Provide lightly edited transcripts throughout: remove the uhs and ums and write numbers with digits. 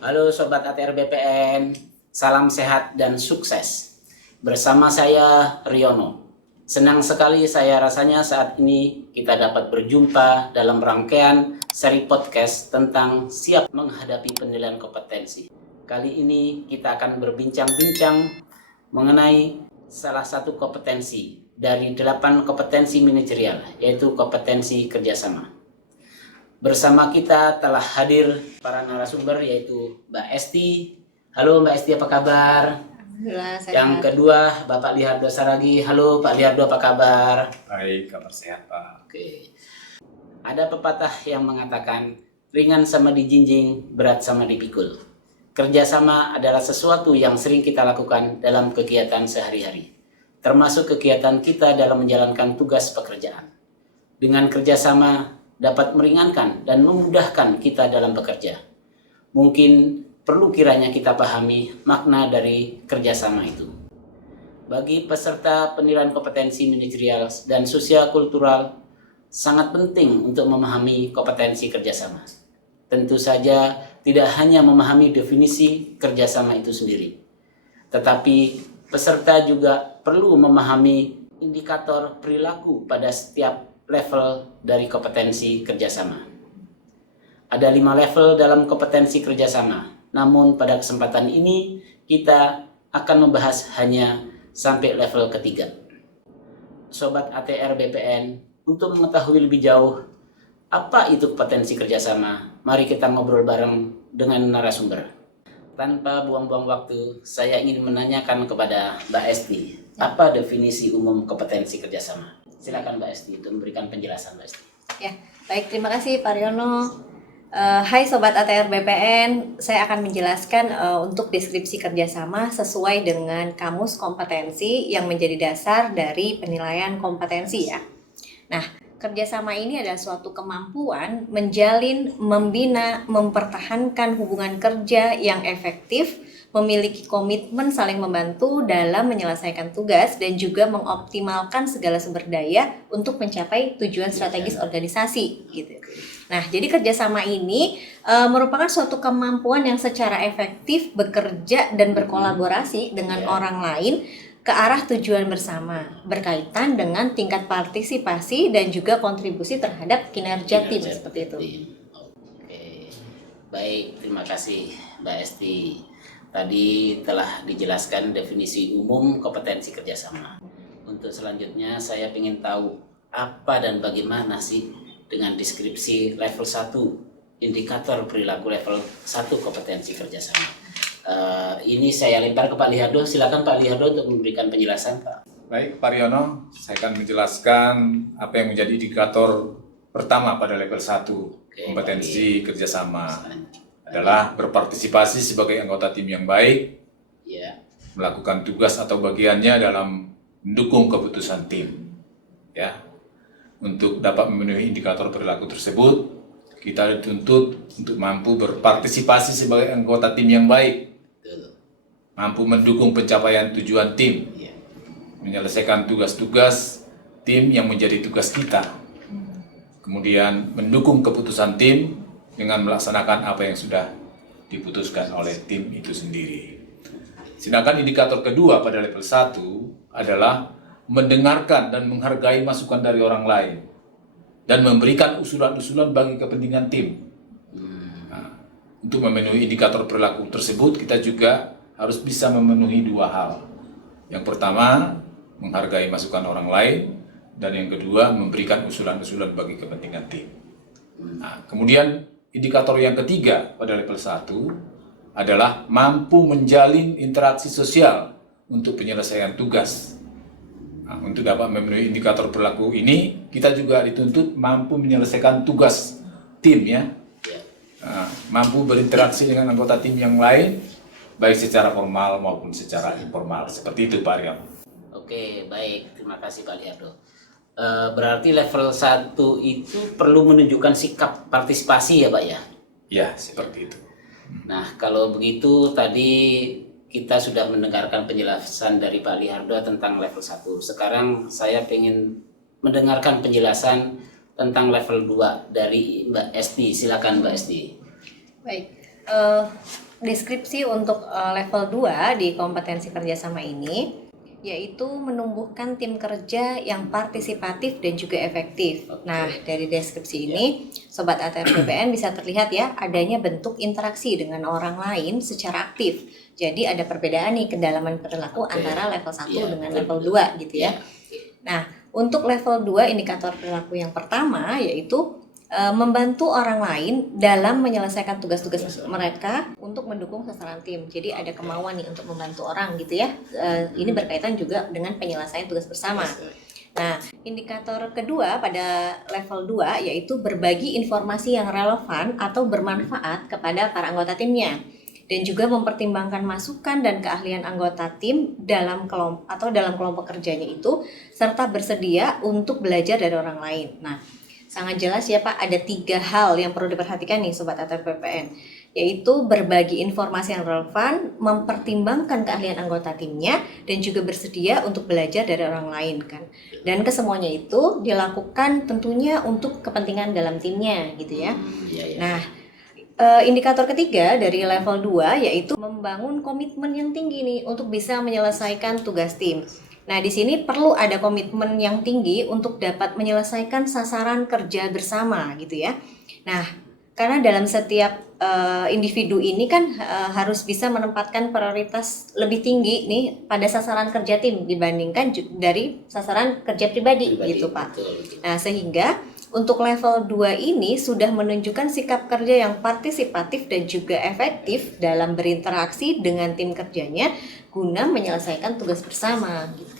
Halo Sobat ATR BPN, salam sehat dan sukses. Bersama saya Riono. Senang sekali saya rasanya saat ini kita dapat berjumpa dalam rangkaian seri podcast tentang siap menghadapi penilaian kompetensi. Kali ini kita akan berbincang-bincang mengenai salah satu kompetensi dari 8 kompetensi manajerial, yaitu kompetensi kerjasama. Bersama kita telah hadir para narasumber yaitu Mbak Esti. Halo Mbak Esti, apa kabar? Alhamdulillah, sehat. Yang kedua Bapak Lihardo Saragi. Halo Pak Lihardo, apa kabar? Baik, kabar sehat Pak. Oke. Ada pepatah yang mengatakan ringan sama dijinjing, berat sama dipikul. Kerjasama adalah sesuatu yang sering kita lakukan dalam kegiatan sehari-hari, termasuk kegiatan kita dalam menjalankan tugas pekerjaan. Dengan kerjasama dapat meringankan dan memudahkan kita dalam bekerja. Mungkin perlu kiranya kita pahami makna dari kerjasama itu. Bagi peserta penilaian kompetensi manajerial dan sosial kultural, sangat penting untuk memahami kompetensi kerjasama. Tentu saja tidak hanya memahami definisi kerjasama itu sendiri, tetapi peserta juga perlu memahami indikator perilaku pada setiap level dari kompetensi kerjasama. Ada 5 level dalam kompetensi kerjasama, namun pada kesempatan ini kita akan membahas hanya sampai level ketiga. Sobat ATR BPN, untuk mengetahui lebih jauh apa itu kompetensi kerjasama, mari kita ngobrol bareng dengan narasumber. Tanpa buang-buang waktu, saya ingin menanyakan kepada Mbak Esti, apa definisi umum kompetensi kerjasama? Silakan Mbak Esti untuk memberikan penjelasan Mbak Esti. Ya, baik, terima kasih Pak Riono. Hai Sobat ATR BPN, saya akan menjelaskan untuk deskripsi kerjasama sesuai dengan kamus kompetensi yang menjadi dasar dari penilaian kompetensi ya. Nah, kerjasama ini adalah suatu kemampuan menjalin, membina, mempertahankan hubungan kerja yang efektif, memiliki komitmen saling membantu dalam menyelesaikan tugas dan juga mengoptimalkan segala sumber daya untuk mencapai tujuan strategis organisasi gitu. Nah, jadi kerjasama ini merupakan suatu kemampuan yang secara efektif bekerja dan berkolaborasi dengan orang lain ke arah tujuan bersama, berkaitan dengan tingkat partisipasi dan juga kontribusi terhadap kinerja tim seperti itu. Oke, baik, terima kasih Mbak Esti. Tadi telah dijelaskan definisi umum kompetensi kerjasama. Untuk selanjutnya saya ingin tahu apa dan bagaimana sih dengan deskripsi level 1, indikator perilaku level 1 kompetensi kerjasama. Ini saya lempar ke Pak Lihardo. Silakan Pak Lihardo untuk memberikan penjelasan, Pak. Baik, Pak Riono, saya akan menjelaskan apa yang menjadi indikator pertama pada level 1 kompetensi kerjasama. Adalah berpartisipasi sebagai anggota tim yang baik, melakukan tugas atau bagiannya dalam mendukung keputusan tim. Ya, untuk dapat memenuhi indikator perilaku tersebut, kita dituntut untuk mampu berpartisipasi sebagai anggota tim yang baik, mampu mendukung pencapaian tujuan tim, menyelesaikan tugas-tugas tim yang menjadi tugas kita, kemudian mendukung keputusan tim dengan melaksanakan apa yang sudah diputuskan oleh tim itu sendiri. Sedangkan indikator kedua pada level 1 adalah mendengarkan dan menghargai masukan dari orang lain dan memberikan usulan-usulan bagi kepentingan tim. Nah, untuk memenuhi indikator perilaku tersebut, kita juga harus bisa memenuhi 2 hal. Yang pertama, menghargai masukan orang lain, dan yang kedua, memberikan usulan-usulan bagi kepentingan tim. Nah, kemudian indikator yang ketiga pada level 1 adalah mampu menjalin interaksi sosial untuk penyelesaian tugas. Nah, untuk dapat memenuhi indikator perilaku ini, kita juga dituntut mampu menyelesaikan tugas tim ya. Nah, mampu berinteraksi dengan anggota tim yang lain, baik secara formal maupun secara informal. Seperti itu Pak Riam. Oke, baik. Terima kasih Pak Lihardo. Berarti level 1 itu perlu menunjukkan sikap partisipasi ya Pak ya? Ya, seperti itu. Nah, kalau begitu tadi kita sudah mendengarkan penjelasan dari Pak Lihardo tentang level 1. Sekarang saya ingin mendengarkan penjelasan tentang level 2 dari Mbak Esti. Silakan Mbak Esti. Baik, deskripsi untuk level 2 di kompetensi kerjasama ini yaitu menumbuhkan tim kerja yang partisipatif dan juga efektif. Nah, dari deskripsi ini, Sobat ATR BPN bisa terlihat ya, adanya bentuk interaksi dengan orang lain secara aktif. Jadi ada perbedaan nih kedalaman perilaku antara level 1 dengan level 2 gitu ya. Nah, untuk level 2 indikator perilaku yang pertama yaitu membantu orang lain dalam menyelesaikan tugas-tugas mereka untuk mendukung sasaran tim. Jadi ada kemauan nih untuk membantu orang gitu ya. Ini berkaitan juga dengan penyelesaian tugas bersama. Nah, indikator kedua pada level 2 yaitu berbagi informasi yang relevan atau bermanfaat kepada para anggota timnya. Dan juga mempertimbangkan masukan dan keahlian anggota tim dalam kelompok kerjanya itu, serta bersedia untuk belajar dari orang lain. Nah, sangat jelas ya Pak, ada 3 hal yang perlu diperhatikan nih Sobat ATR BPN, yaitu berbagi informasi yang relevan, mempertimbangkan keahlian anggota timnya, dan juga bersedia untuk belajar dari orang lain kan. Dan kesemuanya itu dilakukan tentunya untuk kepentingan dalam timnya gitu ya. Nah, indikator ketiga dari level 2 yaitu membangun komitmen yang tinggi nih untuk bisa menyelesaikan tugas tim. Nah, di sini perlu ada komitmen yang tinggi untuk dapat menyelesaikan sasaran kerja bersama gitu ya. Nah, karena dalam setiap individu ini kan harus bisa menempatkan prioritas lebih tinggi nih pada sasaran kerja tim dibandingkan dari sasaran kerja pribadi gitu Pak. Nah, sehingga untuk level 2 ini sudah menunjukkan sikap kerja yang partisipatif dan juga efektif dalam berinteraksi dengan tim kerjanya guna menyelesaikan tugas bersama gitu.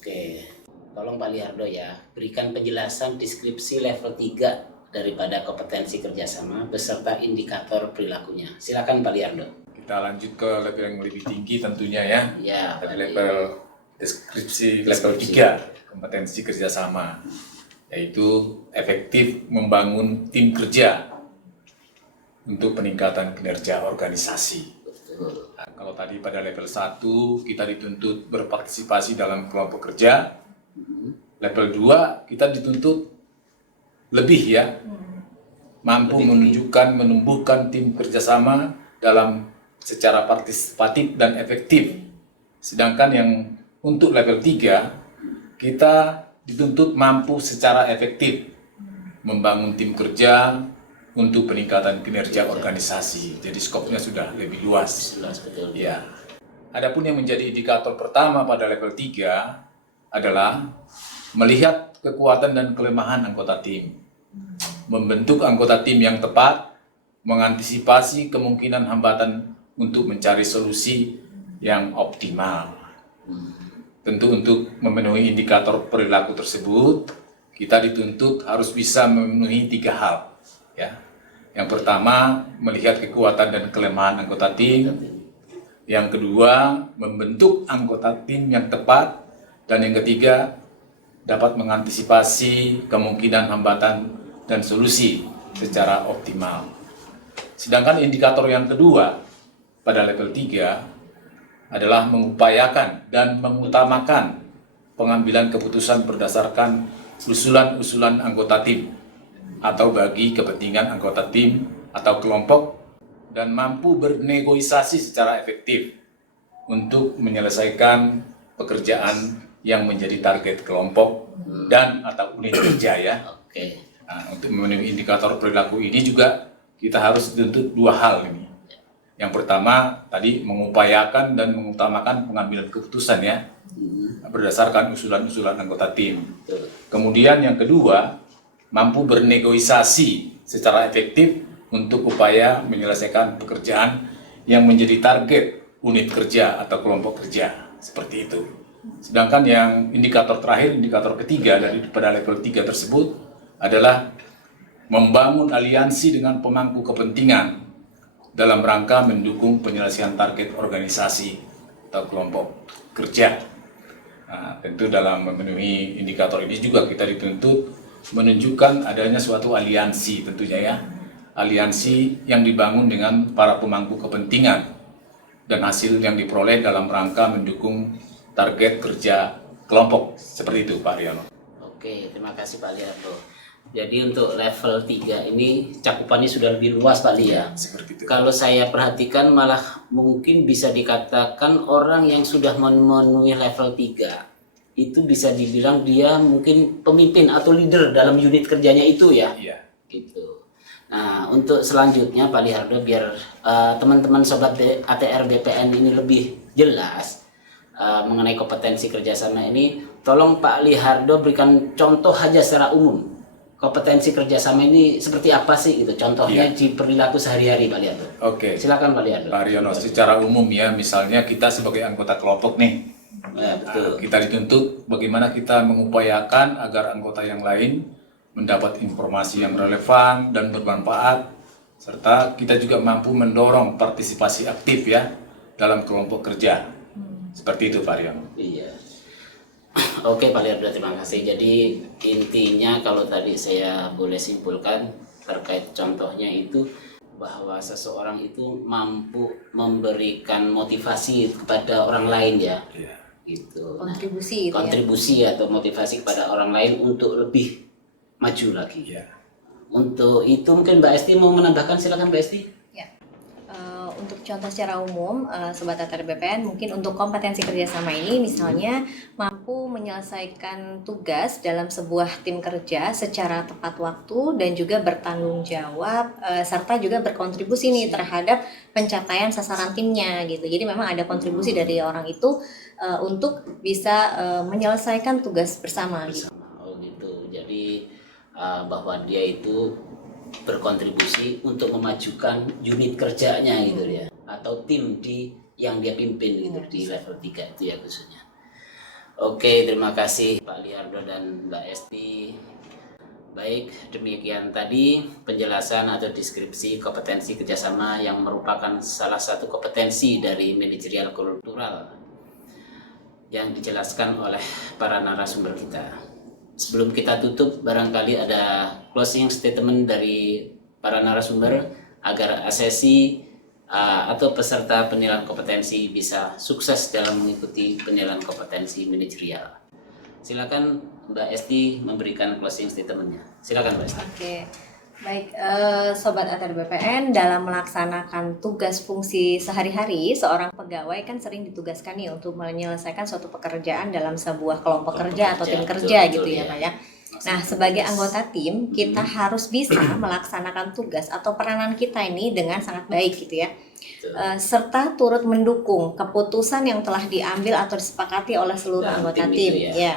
Oke, tolong Pak Liardo ya, berikan penjelasan deskripsi level 3 daripada kompetensi kerjasama beserta indikator perilakunya. Silakan Pak Liardo. Kita lanjut ke level yang lebih tinggi tentunya ya. Ya, Dari level deskripsi level 3, kompetensi kerjasama, yaitu efektif membangun tim kerja untuk peningkatan kinerja organisasi. Nah, kalau tadi pada level 1 kita dituntut berpartisipasi dalam kelompok kerja, level 2 kita dituntut lebih ya, mampu menumbuhkan tim kerjasama dalam secara partisipatif dan efektif. Sedangkan yang untuk level 3 kita dituntut mampu secara efektif membangun tim kerja untuk peningkatan kinerja organisasi. Jadi skopnya sudah lebih luas. Betul. Ya. Adapun yang menjadi indikator pertama pada level 3 adalah melihat kekuatan dan kelemahan anggota tim. Membentuk anggota tim yang tepat, mengantisipasi kemungkinan hambatan untuk mencari solusi yang optimal. Tentu untuk memenuhi indikator perilaku tersebut, kita dituntut harus bisa memenuhi 3 hal. Ya. Yang pertama, melihat kekuatan dan kelemahan anggota tim. Yang kedua, membentuk anggota tim yang tepat. Dan yang ketiga, dapat mengantisipasi kemungkinan hambatan dan solusi secara optimal. Sedangkan indikator yang kedua pada level 3 adalah mengupayakan dan mengutamakan pengambilan keputusan berdasarkan usulan-usulan anggota tim atau bagi kepentingan anggota tim atau kelompok, dan mampu bernegosiasi secara efektif untuk menyelesaikan pekerjaan yang menjadi target kelompok dan atau unit kerja ya. Oke. Nah, untuk memenuhi indikator perilaku ini juga kita harus dituntut 2 hal ini. Yang pertama tadi mengupayakan dan mengutamakan pengambilan keputusan ya berdasarkan usulan-usulan anggota tim. Kemudian yang kedua, mampu bernegosiasi secara efektif untuk upaya menyelesaikan pekerjaan yang menjadi target unit kerja atau kelompok kerja, seperti itu. Sedangkan yang indikator terakhir, indikator ketiga pada level 3 tersebut adalah membangun aliansi dengan pemangku kepentingan dalam rangka mendukung penyelesaian target organisasi atau kelompok kerja. Nah, tentu dalam memenuhi indikator ini juga kita dituntut menunjukkan adanya suatu aliansi tentunya ya. Aliansi yang dibangun dengan para pemangku kepentingan dan hasil yang diperoleh dalam rangka mendukung target kerja kelompok. Seperti itu Pak Riono. Oke, terima kasih Pak Liardo. Jadi untuk level 3 ini cakupannya sudah lebih luas Pak Li ya. Seperti itu. Kalau saya perhatikan malah mungkin bisa dikatakan orang yang sudah memenuhi level 3 itu bisa dibilang dia mungkin pemimpin atau leader dalam unit kerjanya itu ya. Iya. Gitu. Nah, untuk selanjutnya Pak Lihardo biar teman-teman sobat ATR BPN ini lebih jelas mengenai kompetensi kerjasama ini, tolong Pak Lihardo berikan contoh aja secara umum. Kompetensi kerjasama ini seperti apa sih gitu? Contohnya di perilaku sehari-hari Pak Lihardo. Oke. Silakan Pak Lihardo. Pak Riono, secara umum ya, misalnya kita sebagai anggota kelompok nih, Betul. kita dituntut bagaimana kita mengupayakan agar anggota yang lain mendapat informasi yang relevan dan bermanfaat, serta kita juga mampu mendorong partisipasi aktif ya dalam kelompok kerja. Seperti itu Pak Riono. Iya. Oke Pak Lihardo, terima kasih. Jadi intinya kalau tadi saya boleh simpulkan terkait contohnya itu bahwa seseorang itu mampu memberikan motivasi kepada orang lain ya. Iya. Gitu. Nah, Kontribusi gitu ya. kontribusi atau motivasi kepada orang lain untuk lebih maju lagi. Iya. Untuk itu mungkin Mbak Esti mau menambahkan, silakan Mbak Esti. Ya. Untuk contoh secara umum, Sobat ATR BPN, mungkin untuk kompetensi kerjasama ini misalnya mampu menyelesaikan tugas dalam sebuah tim kerja secara tepat waktu dan juga bertanggung jawab, serta juga berkontribusi nih terhadap pencapaian sasaran timnya gitu. Jadi memang ada kontribusi dari orang itu untuk bisa menyelesaikan tugas bersama gitu. Oh gitu. Jadi bahwa dia itu berkontribusi untuk memajukan unit kerjanya gitu ya, atau tim yang dia pimpin gitu di level 3 itu ya khususnya. Oke, terima kasih Pak Lihardo dan Mbak Esti. Baik, demikian tadi penjelasan atau deskripsi kompetensi kerjasama yang merupakan salah satu kompetensi dari manajerial kultural yang dijelaskan oleh para narasumber kita. Sebelum kita tutup, barangkali ada closing statement dari para narasumber agar sesi atau peserta penilaian kompetensi bisa sukses dalam mengikuti penilaian kompetensi manajerial. Silakan Mbak Esti memberikan closing statementnya. Silakan Mbak Esti. Oke, baik Sobat ATR BPN, dalam melaksanakan tugas fungsi sehari-hari, seorang pegawai kan sering ditugaskan nih untuk menyelesaikan suatu pekerjaan dalam sebuah kelompok kerja atau tim kerja betul, gitu ya Pak ya. Nah, sebagai anggota tim, kita harus bisa melaksanakan tugas atau peranan kita ini dengan sangat baik gitu ya. Serta turut mendukung keputusan yang telah diambil atau disepakati oleh seluruh Dalam anggota tim tim. itu ya. Ya.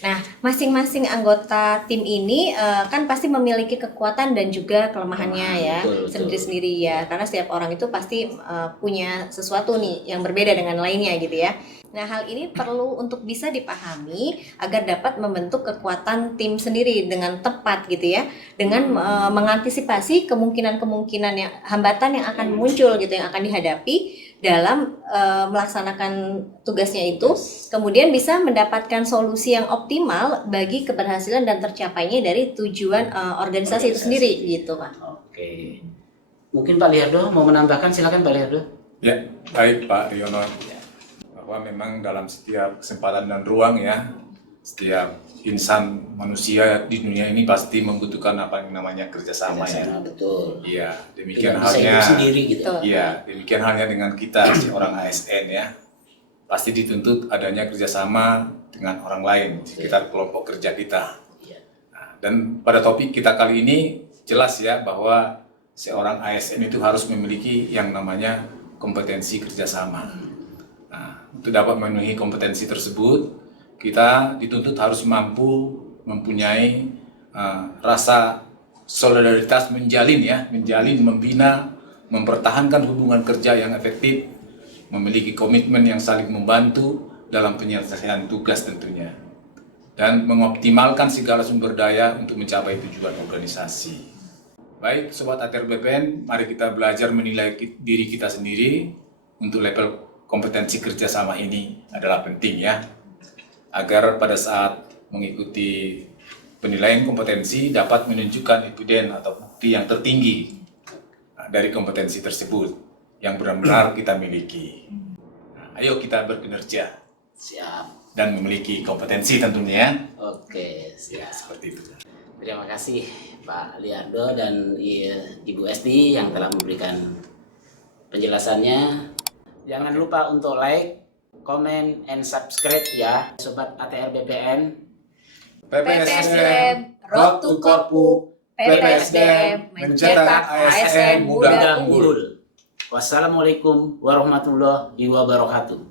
Nah, masing-masing anggota tim ini kan pasti memiliki kekuatan dan juga kelemahannya ya, Betul. sendiri-sendiri ya. Karena setiap orang itu pasti punya sesuatu nih yang berbeda dengan lainnya gitu ya. Nah, hal ini perlu untuk bisa dipahami agar dapat membentuk kekuatan tim sendiri dengan tepat gitu ya, dengan mengantisipasi kemungkinan-kemungkinan yang hambatan yang akan muncul gitu, yang akan dihadapi dalam melaksanakan tugasnya itu, kemudian bisa mendapatkan solusi yang optimal bagi keberhasilan dan tercapainya dari tujuan organisasi itu sendiri gitu Pak. Oke. Mungkin Pak Lihardo mau menambahkan, silakan Pak Lihardo. Ya, baik Pak Riono. Bahwa memang dalam setiap kesempatan dan ruang ya, setiap insan manusia di dunia ini pasti membutuhkan apa yang namanya kerjasama ya. Betul. Iya, demikian Tidak bisa halnya. hidup sendiri gitu. Betul. Iya, demikian halnya dengan kita seorang ASN ya. Pasti dituntut adanya kerjasama dengan orang lain di sekitar kelompok kerja kita. Iya. Nah, dan pada topik kita kali ini jelas ya bahwa seorang ASN itu harus memiliki yang namanya kompetensi kerjasama. Nah, untuk dapat memenuhi kompetensi tersebut, kita dituntut harus mampu mempunyai rasa solidaritas menjalin, membina, mempertahankan hubungan kerja yang efektif, memiliki komitmen yang saling membantu dalam penyelesaian tugas tentunya, dan mengoptimalkan segala sumber daya untuk mencapai tujuan organisasi. Baik, Sobat ATR BPN, mari kita belajar menilai diri kita sendiri untuk level kompetensi kerjasama ini adalah penting ya, agar pada saat mengikuti penilaian kompetensi dapat menunjukkan eviden atau bukti yang tertinggi dari kompetensi tersebut yang benar-benar kita miliki. Nah, ayo kita berkinerja. Siap. Dan memiliki kompetensi tentunya. Oke, siap. Seperti itu. Terima kasih Pak Liardo dan Ibu Esti yang telah memberikan penjelasannya. Jangan lupa untuk like, comment, and subscribe ya Sobat ATR BPN. PPSDM, Road to Korpu, PPSDM, mencetak ASN muda unggul. Wassalamualaikum warahmatullahi wabarakatuh.